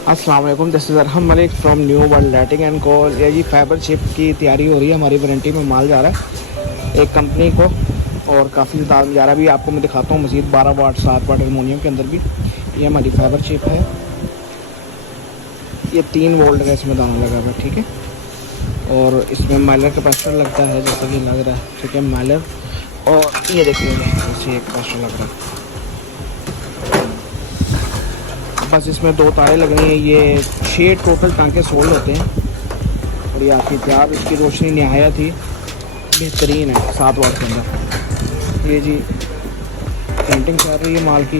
अस्सलाम वालेकुम, this is Arham Malik from new world lighting and call. ये जी फाइबर चिप की तैयारी हो रही है, हमारी वारंटी में माल जा रहा है एक कंपनी को और काफ़ी तादाद में जा रहा है। अभी आपको मैं दिखाता हूँ मज़ीद 12 वाट 7 वाट एलुमिनियम के अंदर भी ये हमारी फाइबर चिप है। ये 3 वोल्ट का इसमें दाना लगा हुआ है, ठीक है। और इसमें माइलर कैपेसिटर लगता है जैसा कि लग रहा है, ठीक है, माइलर। और ये देखिए इसे एक कैपेसिटर लग रहा है। बस इसमें 2 तारें लगनी है। ये 6 टोटल टांके सोल्ड होते हैं और ये आपकी तैयार। इसकी रोशनी नहायत ही बेहतरीन है 7 वाट के अंदर। ये जी पेंटिंग चल रही है माल की।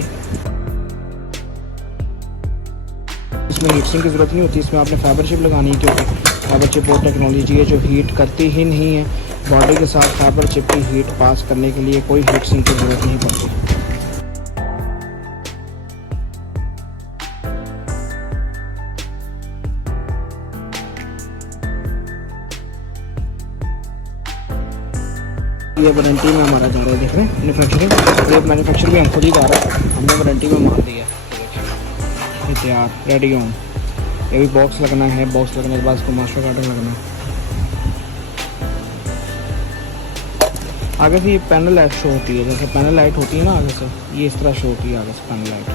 इसमें हीट सिंक की ज़रूरत नहीं होती, इसमें आपने फाइबर चिप लगानी है क्योंकि फाइबर चिप वो टेक्नोलॉजी है जो हीट करती ही नहीं है। बॉडी के साथ फाइबर चिप की हीट पास करने के लिए कोई हीट सिंक की ज़रूरत नहीं पड़ती। ये वारंटी में हमारा जा रहा है, देख रहे हैं मैन्युफैक्चरिंग। ये मैन्युफैक्चर भी हम खुद ही जा रहा है, हमने वारंटी में माल दिया। ये तैयार रेडी ऑन। ये भी बॉक्स लगना है, बॉक्स लगने के बाद इसको मास्टर कार्डर लगना है। आगे से ये पैनल लाइट शो होती है, जैसे पैनल लाइट होती है ना आगे से, ये इस तरह शो होती है आगे से पैनल लाइट।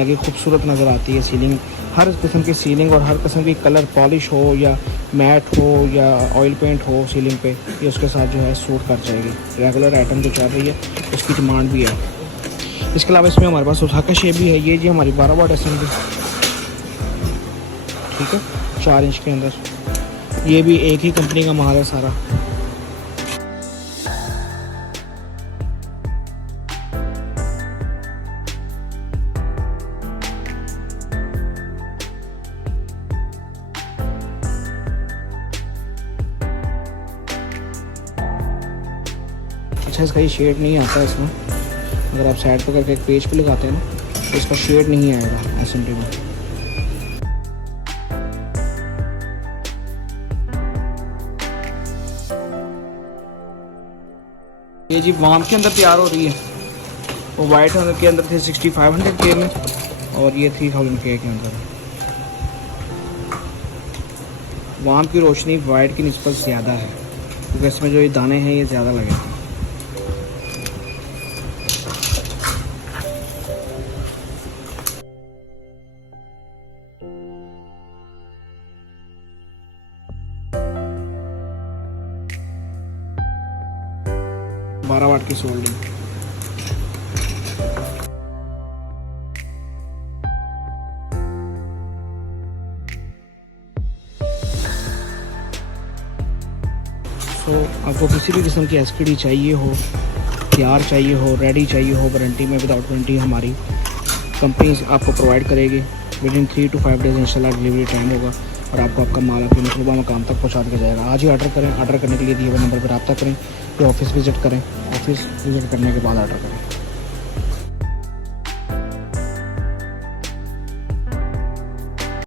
लगी खूबसूरत नज़र आती है सीलिंग, हर किस्म की सीलिंग और हर किस्म की कलर पॉलिश हो या मैट हो या ऑयल पेंट हो सीलिंग पे, ये उसके साथ जो है सूट कर जाएगी। रेगुलर आइटम जो चल रही है उसकी डिमांड भी है। इसके अलावा इसमें हमारे पास उठाका शेप भी है। ये जी हमारी 12 वाट असेंबली, ठीक है, 4 इंच के अंदर। ये भी एक ही कंपनी का माल है सारा। अच्छा, इसका ये शेड नहीं आता इसमें। अगर आप साइड पर करके एक पेज पे लगाते हैं ना तो इसका शेड नहीं आएगा असेंबली में। ये जी वाम के अंदर तैयार हो रही है। वो वाइट के अंदर थे 6500 के में और ये 3000 के अंदर। वाम की रोशनी वाइट की निस्बत ज़्यादा है क्योंकि इसमें जो ये दाने हैं ये ज़्यादा लगे हैं। बारह वाट की सोल्डिंग। आपको किसी भी किस्म की एसपीडी चाहिए हो, तैयार चाहिए हो, रेडी चाहिए हो, वारंटी में विदाउट वारंटी हमारी कंपनी आपको प्रोवाइड करेगी। विदिन 3 to 5 डेज़ इंशाल्लाह डिलीवरी टाइम होगा और आपको आपका माल आपके मतलूबा मकाम तक पहुंचा दिया जाएगा। आज ही ऑर्डर करें। ऑर्डर करने के लिए दिए हुए नंबर पर रब्ता करें या ऑफिस विज़िट करें। ऑफिस विज़िट करने के बाद ऑर्डर करें।